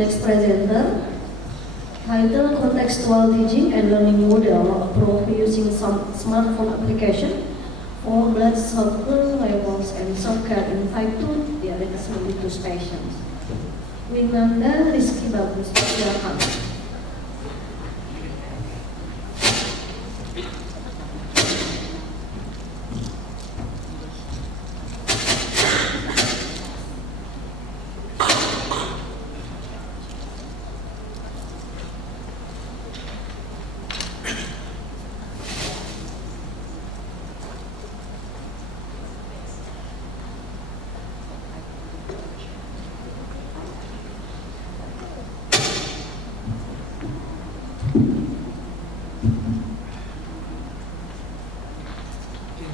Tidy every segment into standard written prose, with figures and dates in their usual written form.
next presenter. Title Contextual Teaching and Learning Model Approach Using some Smartphone Application for Blood Sugar Levels and Self-Care in Type 2 Diabetes Mellitus Patients. Winanda Rizky Bagus, silakan.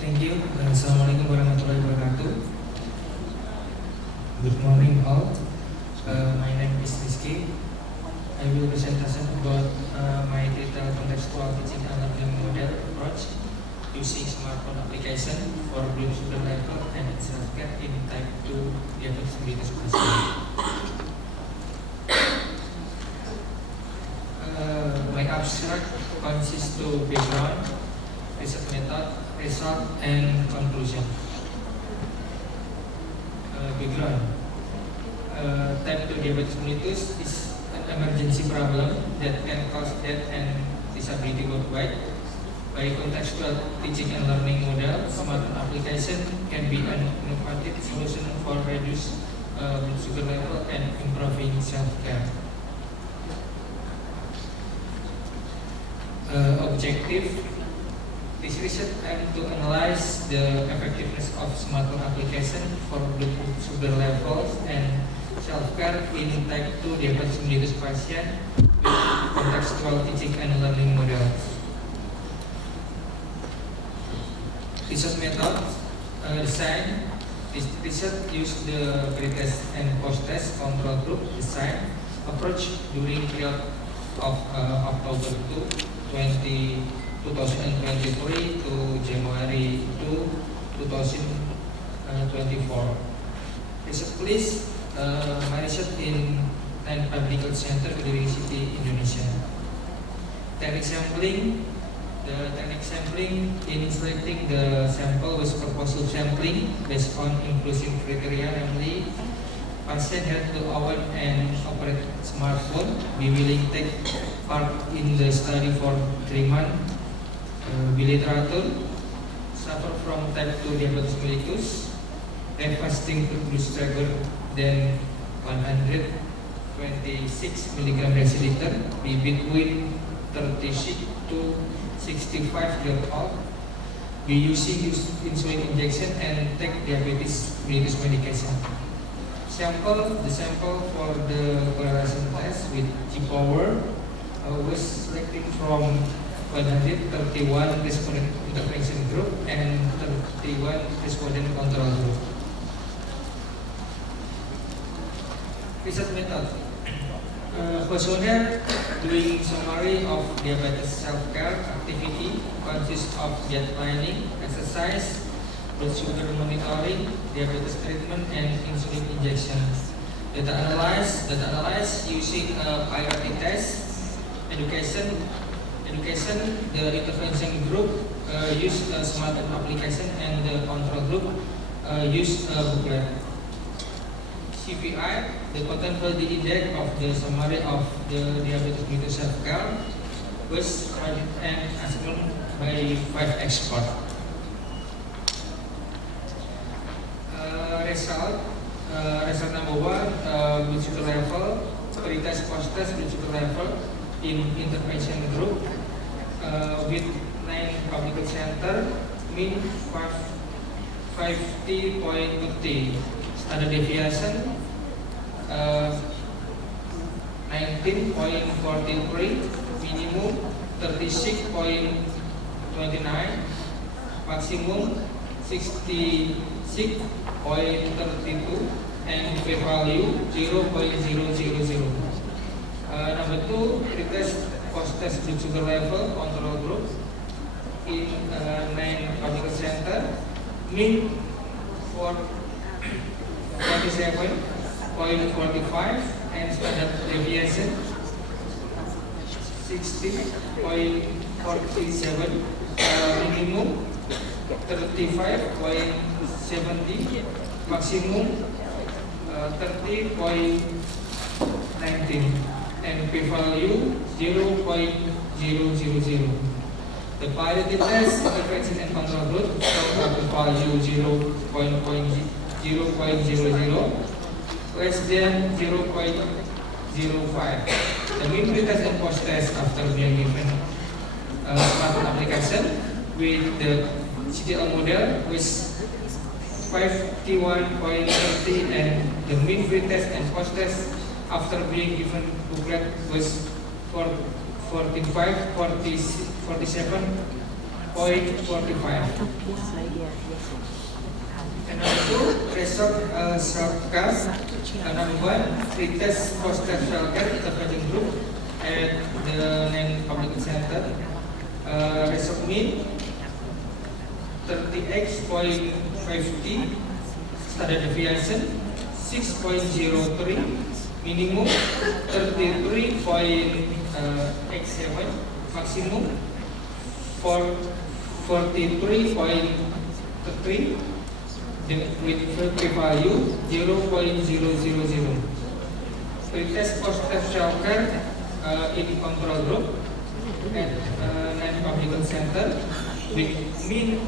Thank you. Assalamualaikum warahmatullahi wabarakatuh. Good morning all. My name is Rizky. I will presentation about my detailed contextual teaching and learning model approach using smartphone application for blood sugar level and self-care in type 2 diabetes mellitus patient. My abstract consists to background, research method, result, and conclusion. Background. Type 2 diabetes mellitus is an emergency problem that can cause death and disability worldwide. By contextual teaching and learning model, smartphone application can be an innovative solution for reduce blood sugar level and improving self-care. Objective. This research aims to analyze the effectiveness of smartphone application for blood sugar levels and self-care in type 2 diabetes mellitus patient with contextual teaching and learning models. Research method design. This research used the pre-test and post-test control group design approach during period of October 2023 to January 2024. Research place my research in 9 public health center di University Indonesia. Technique sampling. The technique sampling in selecting the sample was purposeful sampling based on inclusive criteria, namely patient had to own and operate smartphone, be willing to take part in the study for 3 months, be literature, suffer from type 2 diabetes mellitus, have fasting blood sugar than 126 mg deciliter, be between 36 to 65 years old, be using insulin injection and take diabetes mellitus medication. The sample for the correlation test with G-Power was selected from 131 respondent intervention group and 31 respondent control group. Research method. Questionnaire doing summary of diabetes self-care activity consists of diet planning, exercise, blood sugar monitoring, diabetes treatment, and insulin injection. Data analyze using a priority test. Education. The intervention group use a smartphone application and the control group use a booklet. CPI, the content value index of the summary of the diabetes mellitus self-care was audited and assessed by 5 experts. Result number 1, blood sugar level, pre-test post-test blood sugar level in intervention group with 9 public health center, mean 50.30, standard deviation 19.43, minimum 36.29, maximum 66.32, and p-value 0.000. Number 2, retest post-test blood sugar level control group in 9 public center, mean for 27.45 and standard deviation 60.47, minimum 35.70, maximum 30.19, and p-value 0.000. The priority test intervention and control group showed a p-value 0.00, less than 0.05. The mean pretest and post test after being given smartphone application with the CTL model was 51.30, and the mean pretest and post test after being given booklet was 47.45. And number two, result shortcut. Number one, pretest post-test shortcut intervention group at the non-public center. Result mean 38.50, standard deviation 6.03, minimum 33.87, maximum 43.3, with p-value 0.000. Pretest post-test shortcut in control group at non-public center with mean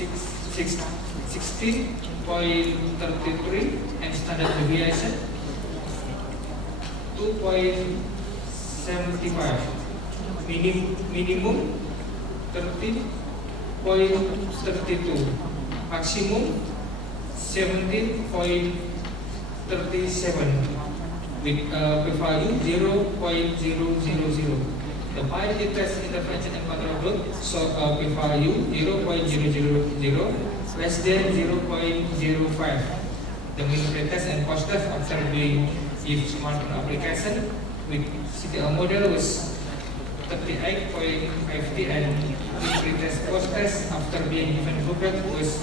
16.33 and standard deviation 2.75, minimum 30.32, maximum 17.37, with p-value 0.000. The priority test intervention and control group saw a p-value 0.000, less than 0.05. The mean pretest and post test after being used smartphone application with CTL model was 38.50, and mean pretest post test after being given booklet was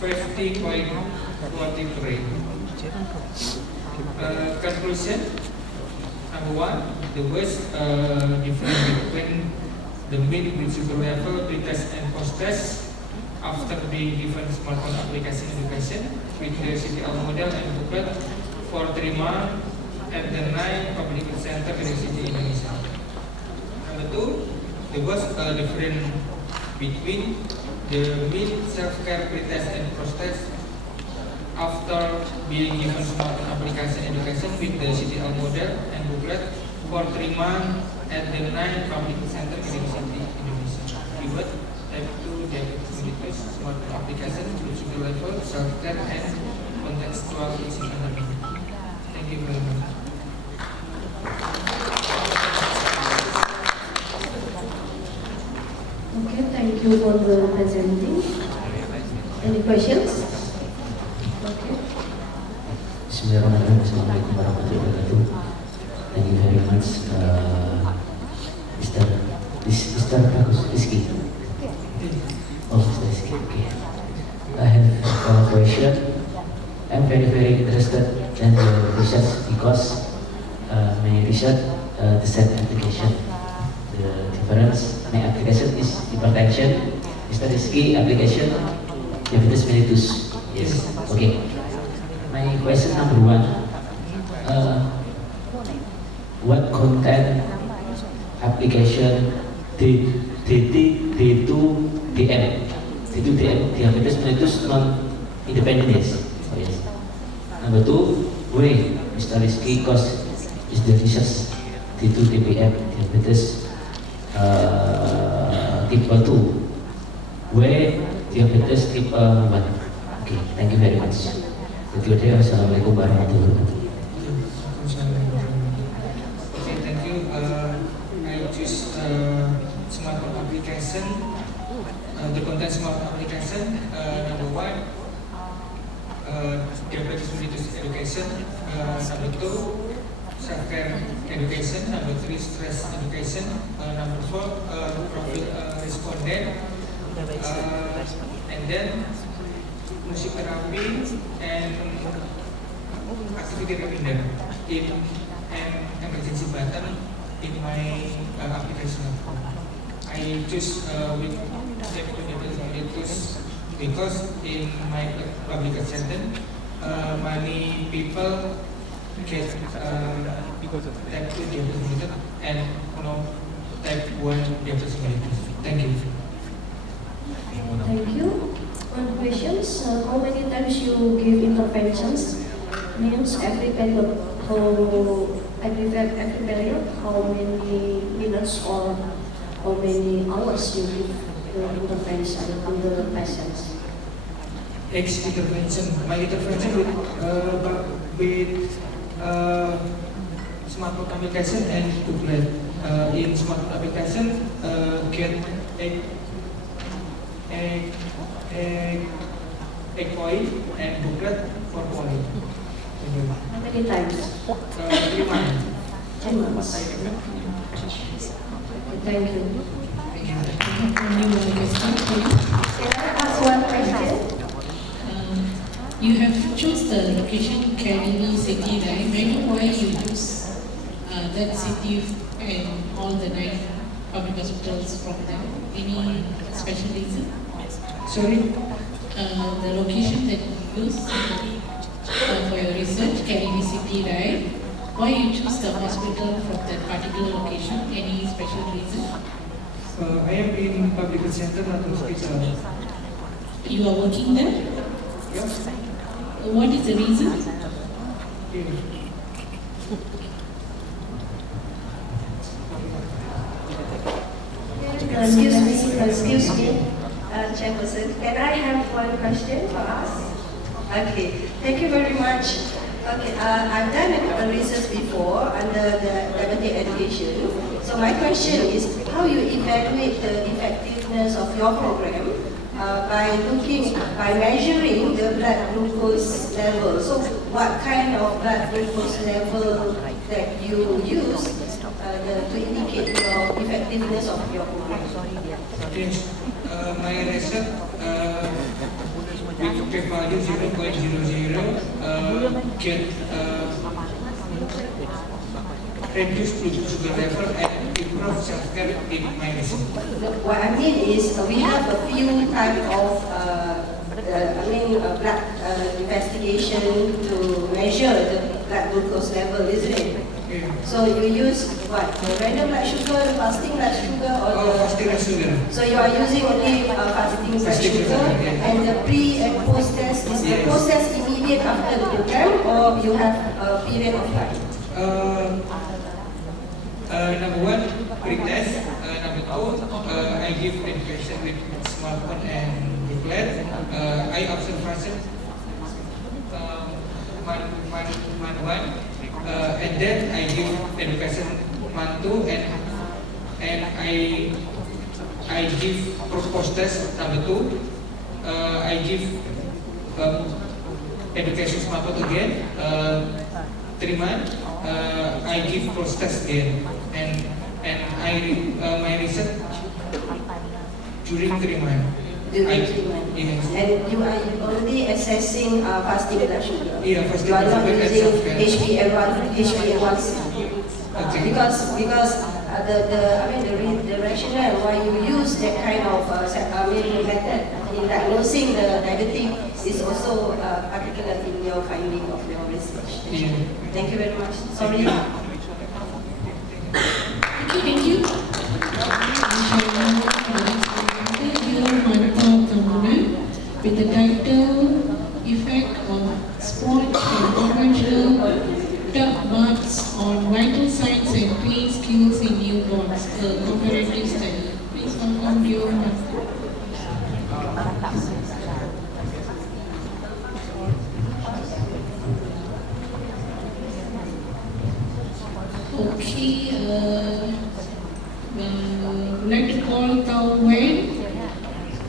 50.43. Conclusion. Number one, the worst difference between the mean principal level pretest and post test after being given smartphone application education with the CTL model and booklet for 3 months at the 9 public center University Indonesia. Number two, the worst difference between the mean self-care pretest and post test after being given smartphone application education with the CTL model and booklet for 3 months at the 9 public center University Indonesia. Keyword type 2 diabetes smartphone application principal level self-care and contextual teaching and learning. Thank you very much. Okay, thank you for the presenting. Any questions? Okay. Bismillahirrahmanirrahim. Assalamualaikum warahmatullahi wabarakatuh. Thank you very much, Mr. Bagus Rizky. Oh, Mr. Rizky. Okay. I have a question. I'm very interested in the research because my research the same application. The difference my application is hypertension. Mr. Rizky application diabetes mellitus. Yes. Okay. My question number one, what content application D2DM diabetes mellitus non independent? Yes. Oh, yes. Number two, where Mr. Rizky cause is the research D2DM diabetes type 2, where diabetes type 1. Okay, thank you very much. Assalamualaikum warahmatullahi wabarakatuh. Okay, thank you. I choose smartphone application. The content smartphone application. Number one, diabetes mellitus education. Number two, self-care education. Number three, stress education. Number four, profil respondent. And then music therapy and activity reminder in an emergency button in my application. I choose with because in my public center many people get type 2 diabetes and type 1 diabetes mellitus. Thank you. Thank you. One question, how many times you give interventions? Means every period, every period, how many minutes or how many hours you give intervention on the patients? My intervention with smartphone application and booklet. In smartphone application, get a coin and booklet for coin. How many times? 3 months. 10 months. Thank you. Can I ask one question? You have chosen the location Kediri city, right? May I know why you choose that city and all the 9 public hospitals from there? Any special reason? Sorry. The location that you use for your research, Kediri city, right? Why you choose the hospital from that particular location? Any special reason? I am in public center, not hospital. You are working there? Yes. What is the reason? Excuse me, Chairperson. Can I have one question for us? Okay, thank you very much. Okay, I've done a research before under the diabetic education. So my question is, how you evaluate the effectiveness of your program by measuring the blood glucose level. So what kind of blood glucose level that you use to indicate your effectiveness of your program? Yes. My research with p-value 0.00 get reduce blood sugar level and improve self-care in my research. What I mean is we have a few type of blood investigation to measure the blood glucose level, isn't it? Yeah. So you use what? The random blood sugar, the fasting blood sugar, or the Fasting blood sugar. So you are using only fasting blood sugar, and the pre and post test is the post test immediate after the program, or you have a period of time? Number 1, pre-test. Number 2, I give education with smartphone and booklet. I observation month 1, and then I give education month 2, and I give post test number 2. I give education smartphone again 3 months. I give post test again, and my research during 3 months. During 3 months. Yes. And you are only assessing fasting blood sugar. Yeah, fasting You are not blood sugar using and self-care. HbA1c. Okay. Because the rationale why you use that kind of method in diagnosing the diabetic is also particular in your finding of your research. Yeah. Thank you very much. Sorry. Thank you. With the title Effect of Sport and Conventional Tuck Baths on Vital Signs and Play Skills in Newborns, a comparative study. Please welcome your Okay, I'd like to call Tao Wen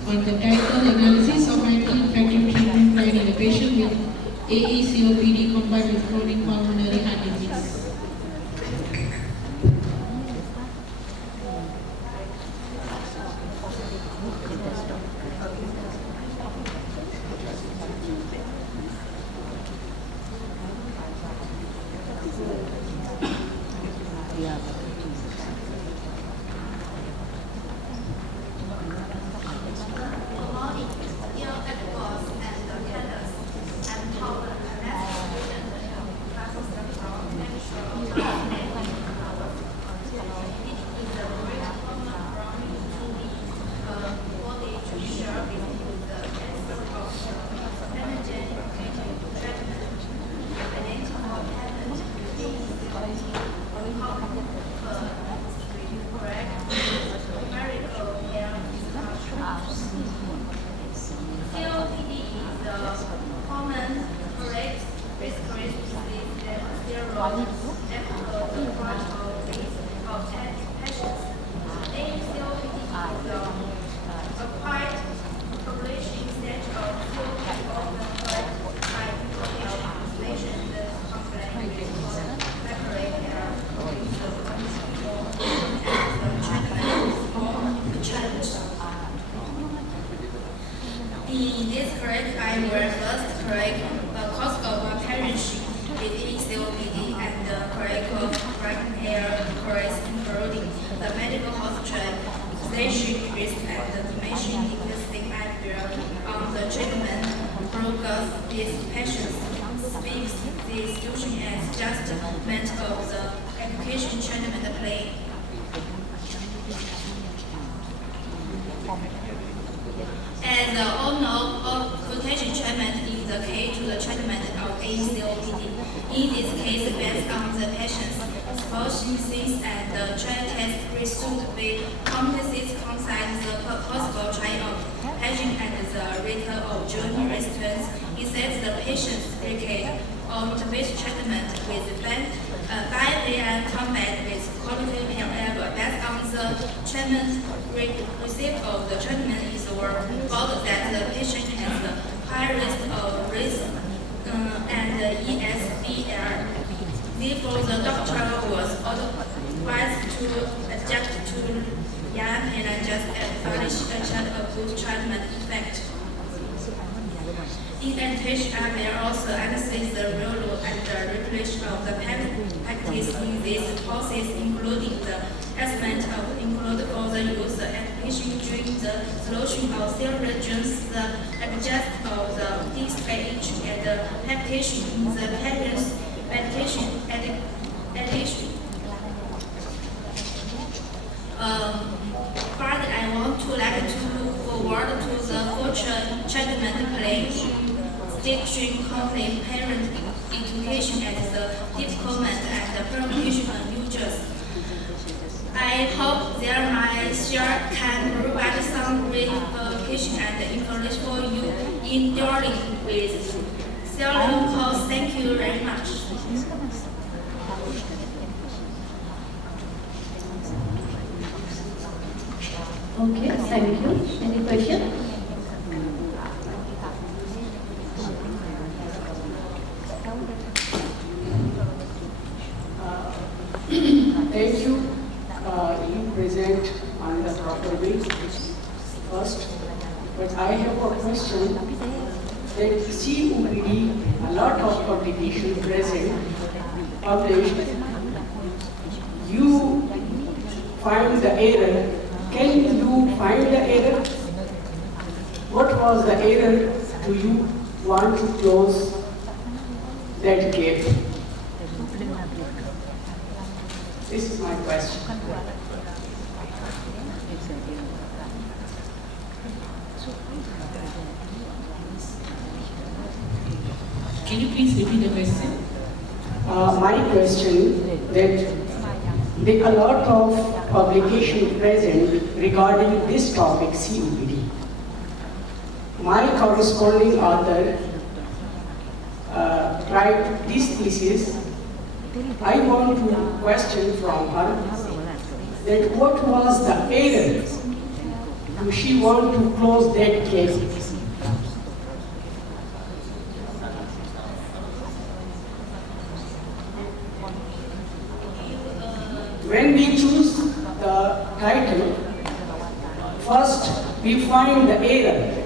on the title Analysis of Anti-Infective Treatment Plan in a Patient with AE-COPD combined with chronic pulmonary heart disease. In this correct, I will first correct the cause of appearance with COPD and the correct of right hair corrects including the medical hospital, station risk and the information linguistic idea on the treatment progress these patients speaks the situation as just meant of the education treatment plan. As the owner of quotation treatment is the key to the treatment of ACOPD. In this case, based on the patient's suppositions and the trial test result be competencies consider the possible trial of patient and the rate of journey resistance. Instead, the patient's record of interface treatment with 5 PM combat with quality however, based on the treatment receipt of the treatment is found that the patient has a high risk of and ESBL. Therefore, the doctor was advised to adjust to YAP and just establish a good treatment effect. In addition, I will also analyze the role and the replication of the practice in this process, including the assessment of include for the user application during the solution of serious germs, the adjust of the stage and the application in the parents' medication addition. Further, I want to like to look forward to the future treatment plan, station conflict, parent education as the development and the promotion of users. I hope there my share can provide some clarification and information for you in dealing with selling costs. Thank you very much. Okay, thank you. Any question? Thank you. You present on the proper way first, but I have a question that COPD, a lot of publication present, published, you find the error. Can you find the error? What was the error? Do you want to close that gap? This is my question. Can you please repeat the question? My question that there are a lot of publication present regarding this topic, COPD. My corresponding author tried this thesis. I want to question from her that what was the error? Do she want to close that case? When we choose the title, first we find the error.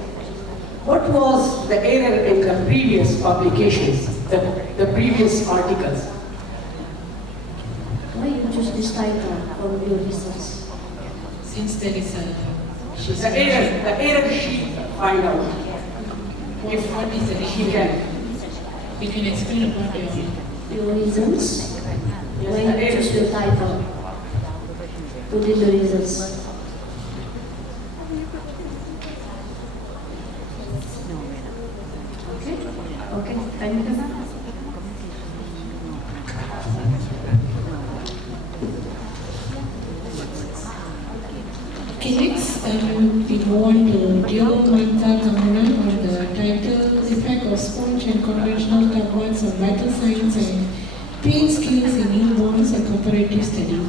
What was the error in the previous publications, the previous articles? Why you choose this title for your research? Since there is a The error she find out. If what is the she issue? can. You can explain about Your reasons? Yes, Why the you error. choose the title? Put in the reasons. Okay? Okay, thank you. Okay, next we move on to Diogo Manta Kamuna on the title Effect of Sponge and Conventional Tugboats on Vital Signs and Pain skills in newborns, a comparative study.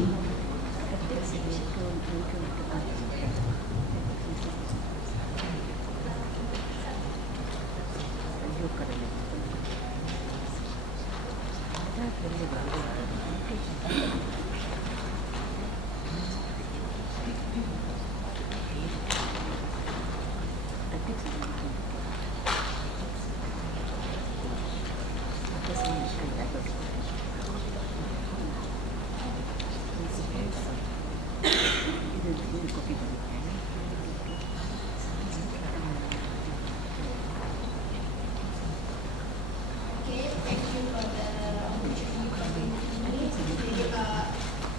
Okay, thank you for the opportunity for being with me. Today,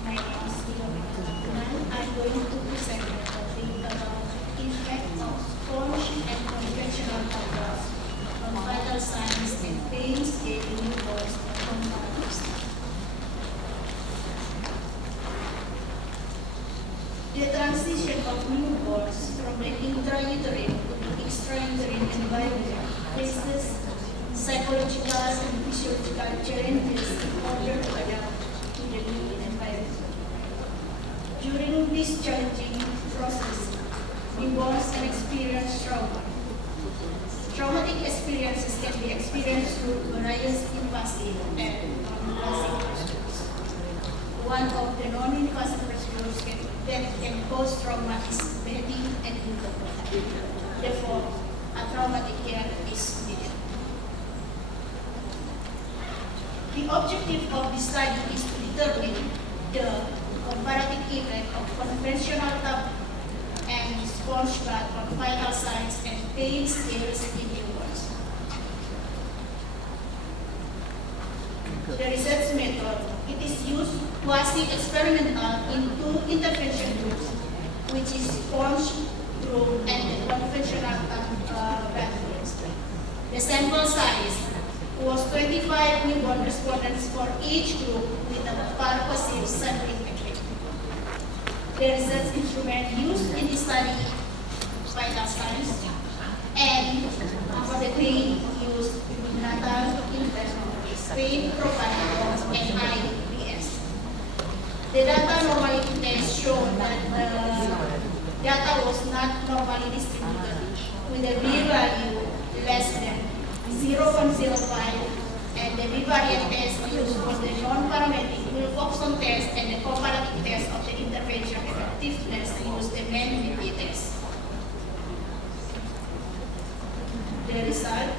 my name is Philomena Lakunan. I'm going to present the topic about effect of sponge and conventional tablets on vital signs and pains in newborns and comparative study. The transition of newborns from the intrauterine to the extrauterine environment faces psychological and physiological challenges in order to adapt to the new environment. During this challenging process, newborns can experience trauma. Traumatic experiences can be experienced through various invasive and non-invasive procedures. One of the non-invasive procedures that can cause trauma is bedding and intercourse. Therefore, a traumatic care is needed. The objective of this study is to determine the comparative effect of conventional tablet and sponge bath on vital signs and pain scales in newborns. The research method, it is used quasi-experimental in two intervention groups, which is sponge group and conventional bath groups. The sample size was 25 newborn respondents for each group with a purposive sampling technique. The research instrument used in the study vital signs and for the pain used natal internal pain profile and IPS. The data normally test showed that the data was not normally distributed with a p-value less than 0.05 and the bivariate test used for the non-parametric Wilcoxon test and the comparative test of the intervention effectiveness used the MENVIT test. The result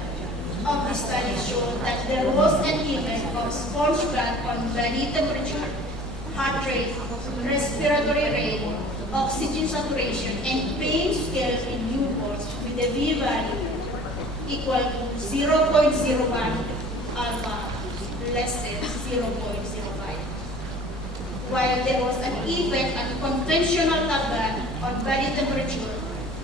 of the study showed that there was an effect of sponge bath on body temperature, heart rate, respiratory rate, oxygen saturation, and pain scale in newborns with a p-value equal to 0.01 alpha less than 0.05. While there was an effect on conventional tablet on body temperature,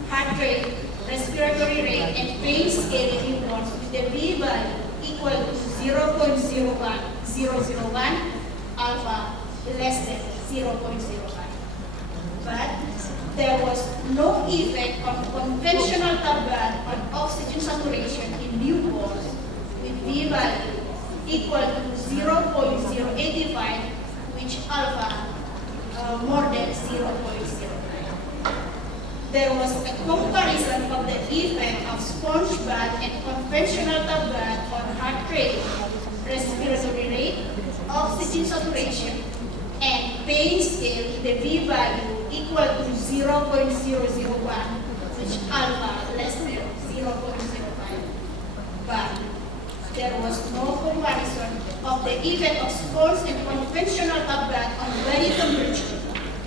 heart rate, respiratory rate, and pain scale in newborns with the p-value equal to 0.001 alpha less than 0.05. But there was no effect on conventional tablet on oxygen saturation in newborns with p-value equal to 0.085, which alpha more than 0.09. There was a comparison of the effect of sponge bath and conventional tablet on heart rate, respiratory rate, oxygen saturation, and pain scale with the p-value equal to 0.001, which alpha less than 0.05. But there was no comparison of the effect of sponge and conventional tablet on body temperature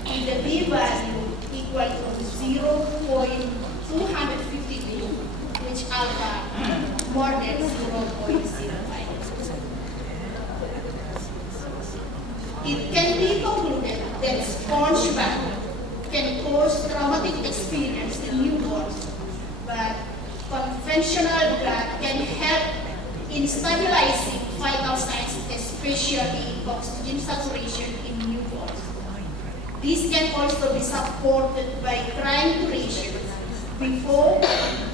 with the p-value equal to 0.252, which alpha more than 0.05. It can be concluded that sponge bath can cause traumatic experience in newborns, but conventional bath can help in stabilizing vital signs, especially oxygen saturation in newborns. This can also be supported by crying duration before,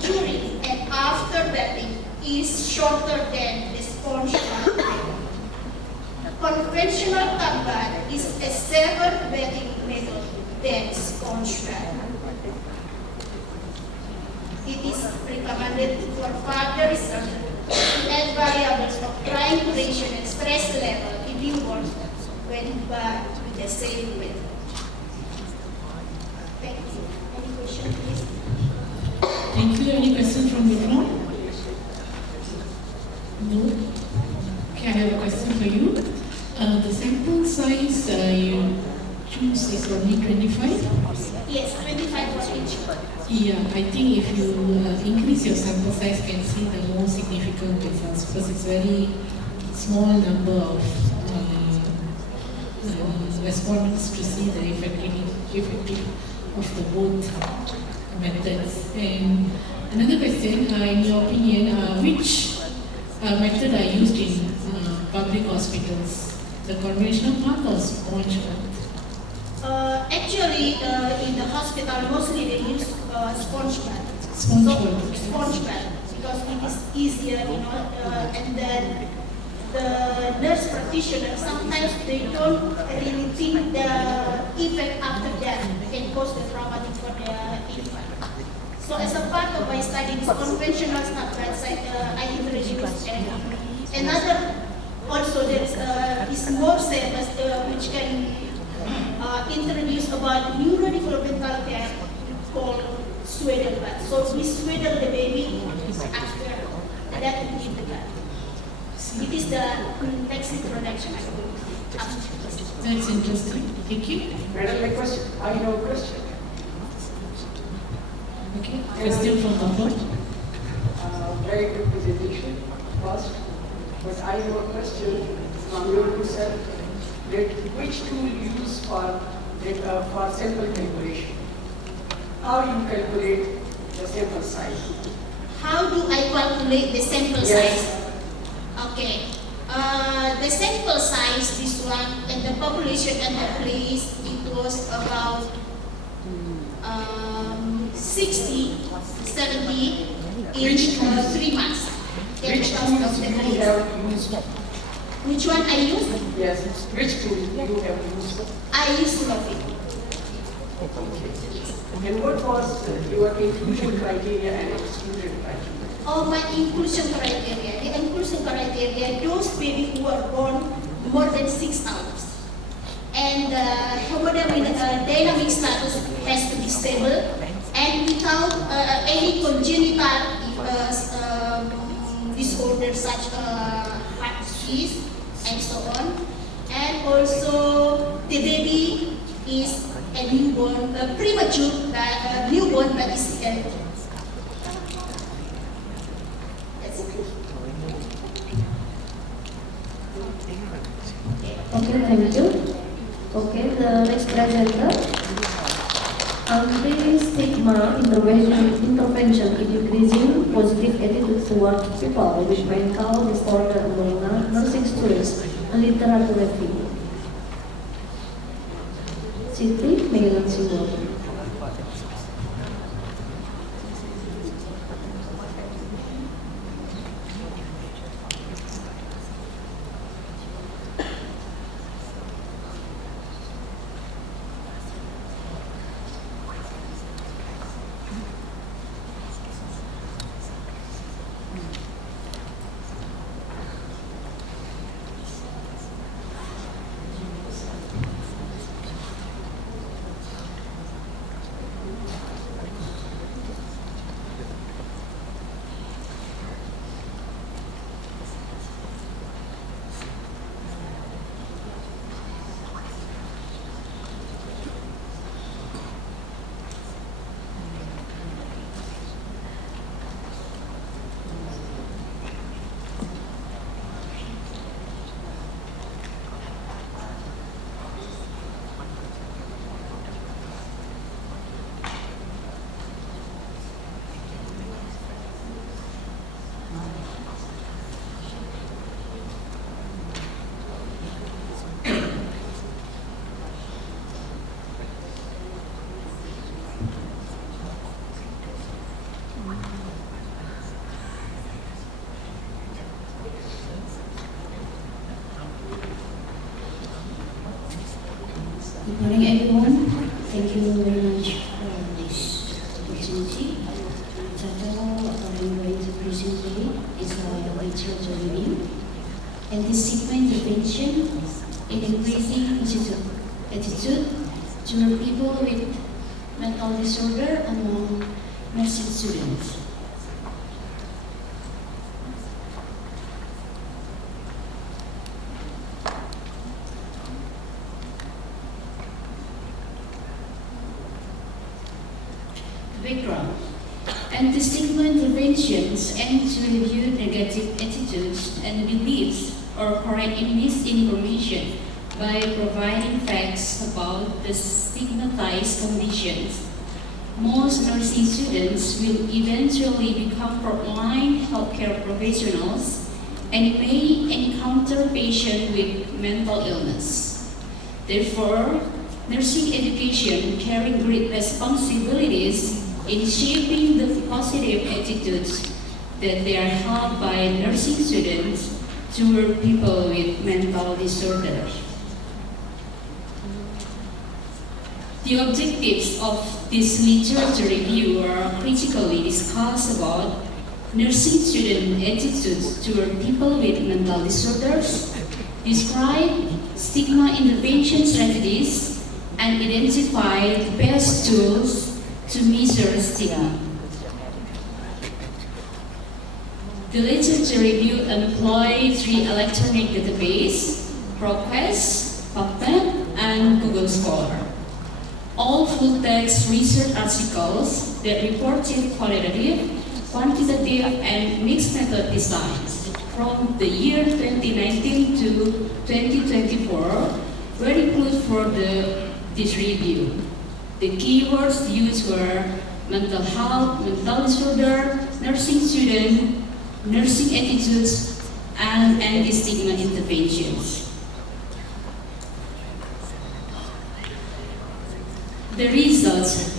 during, and after bathing is shorter than the sponge bath. conventional tub bath is a safer bathing method than sponge bath. It is recommended for further research to add variables of drying duration and stress level in newborns when bathed with the same method. Thank you. Any question, please? Thank you. Any questions from the floor? No? Okay, I have a question for you. The sample size you choose is only 25? Yes, 25 for each. Yeah, I think if you increase your sample size, you can see the more significant results because it's very small number of respondents to see the effectivity of the both methods. And another question, in your opinion, which method are used in public hospitals? The conventional part or sponge bath? Actually, in the hospital, mostly they use sponge bath. Sponge So, bath. sponge bath, because it is easier, and then the nurse practitioner, sometimes they don't really think the effect after that can cause the traumatic for the infant. So as a part of my study, this conventional tub bath, I introduced another, also there is more service which can introduce about neurodevelopmental care called swaddle bath. So we swaddle the baby after that we give the bath. It is the next introduction I will do after this. That's interesting. Thank you. Madam, my question. I have a question. Okay. Question from the floor. Very good presentation, first. But I have a question from your self. That which tool you use for sample calculation? How you calculate the sample size? How do I calculate the sample Yes. size? Okay. The sample size, this one, and the population and the place, it was about 60, 70 in Which tool? 3 months. That Which was tools of the you place. have used? Which one I use? Yes. Which tool you have used? I use Lovit. And what was your inclusion criteria and exclusion criteria? Oh, my inclusion criteria. The inclusion criteria, those babies who are born more than 6 hours. And hemodynamic status has to be stable and without any congenital disorder such heart disease and so on. And also the baby is a newborn, a premature newborn but is healthy. That's it. Okay, thank you. Okay, the next presenter. Anti-stigma intervention in increasing positive attitude towards people with mental disorder among nursing students, a literature review. Siti Megan Simbol. literature review, anti-stigma intervention in increasing attitude toward people with mental disorder among nursing students. Background. Anti-stigma interventions aim to review negative attitudes and beliefs or correcting misinformation by providing facts about the stigmatized conditions. Most nursing students will eventually become frontline healthcare professionals and may encounter patients with mental illness. Therefore, nursing education carries great responsibilities in shaping the positive attitudes that they are held by nursing students toward people with mental disorders. The objectives of this literature review are critically discuss about nursing student attitudes toward people with mental disorders, describe stigma intervention strategies, and identify the best tools to measure stigma. The literature review employed 3 electronic databases: ProQuest, PubMed, and Google Scholar. All full-text research articles that reported qualitative, quantitative, and mixed method designs from the year 2019 to 2024 were included for this review. The keywords used were mental health, mental disorder, nursing student, nursing attitudes, and anti-stigma interventions. The results,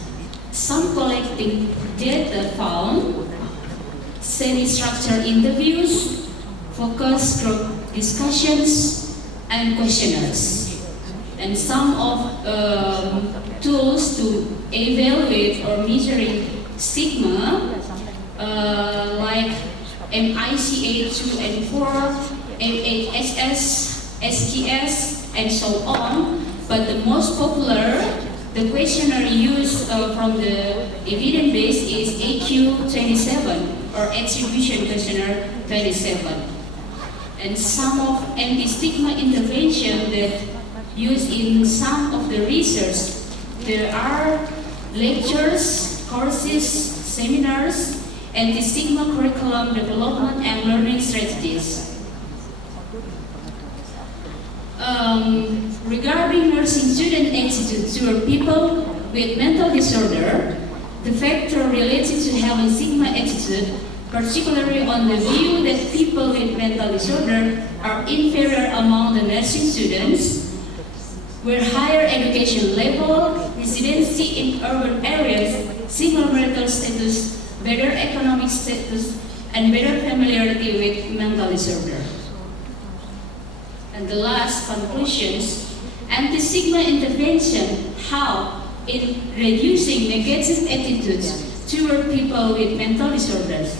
some collecting data found semi-structured interviews, focus group discussions, and questionnaires. And some of tools to evaluate or measuring stigma, like MICA 2 and 4, MHSS, SKS, and so on. But the most popular, the questionnaire used from the evidence base is AQ27 or Attribution Questionnaire 27. And some of anti-stigma intervention that used in some of the research, there are lectures, courses, seminars, anti-stigma curriculum development and learning strategies. Regarding nursing student attitude toward people with mental disorder, the factor related to having stigma attitude, particularly on the view that people with mental disorder are inferior among the nursing students, where higher education level, residency in urban areas, single marital status, better economic status, and better familiarity with mental disorder. And the last conclusions, anti-stigma intervention, how in reducing negative attitudes toward people with mental disorders.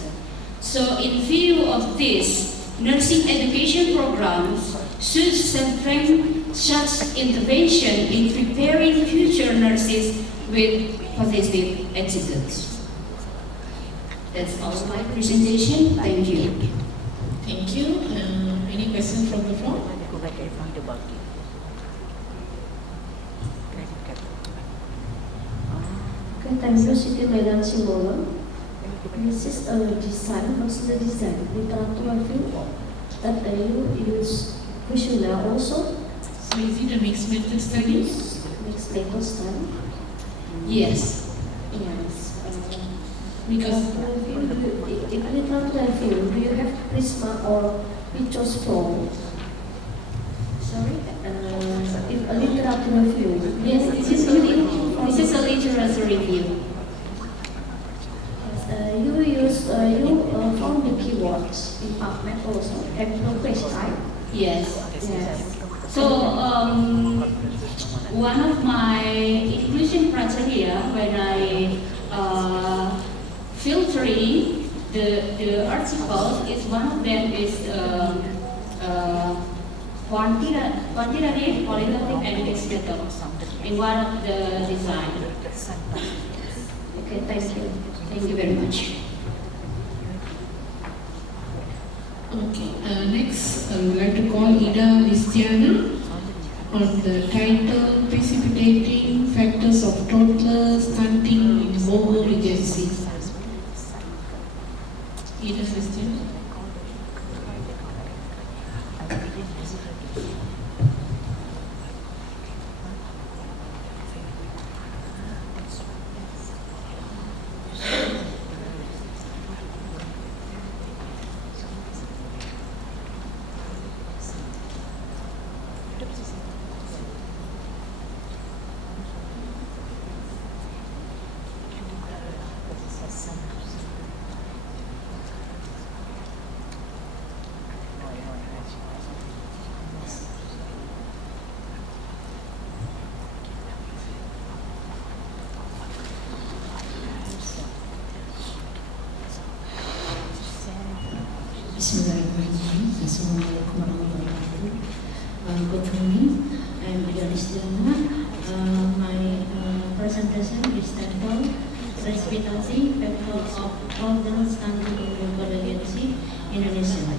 So in view of this, nursing education programs should strengthen such intervention in preparing future nurses with positive attitudes. That's all my presentation. Thank you. Thank you. Any questions from the floor? Okay, thank you, Siti Medan Simbolon. This is a design, what's the design? Literature review that you use questionnaire also. So is it a mixed method study? Mixed method study. Yes. Yes. Because in literature review, do you have Prisma or Pictures Flow? Sorry? If a literature review. Yes, this is a literature review. You use found the keywords in PubMed also and ProQuest, right? Yes. Yes. So one of my inclusion criteria when I filtering the articles is one of them is quantitative, qualitative, and expectative in one of the design. Okay, thank you. Thank you very much. Okay, next I would like to call Ida Listiana on the title Precipitating Factors of Toddler Stunting in Boho Regency. Ida Listiana. Bismillahirrahmanirrahim. Assalamualaikum warahmatullahi wabarakatuh. Good morning. I'm Ida Listiana. My presentation is titled Precipitating Factors of Toddler Stunting in Boho Regency, Indonesia.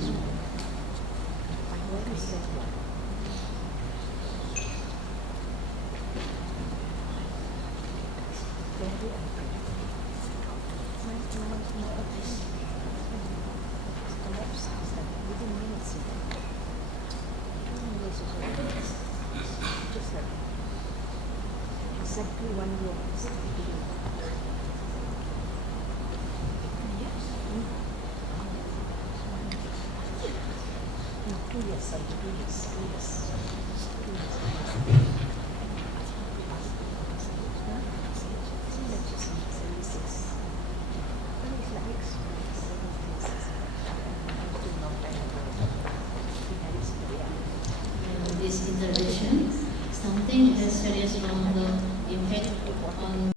Exactly 1 year. No, 2 years, sorry, 2 years, 2 years. 2 years. This intervention, something has serious long-term impact on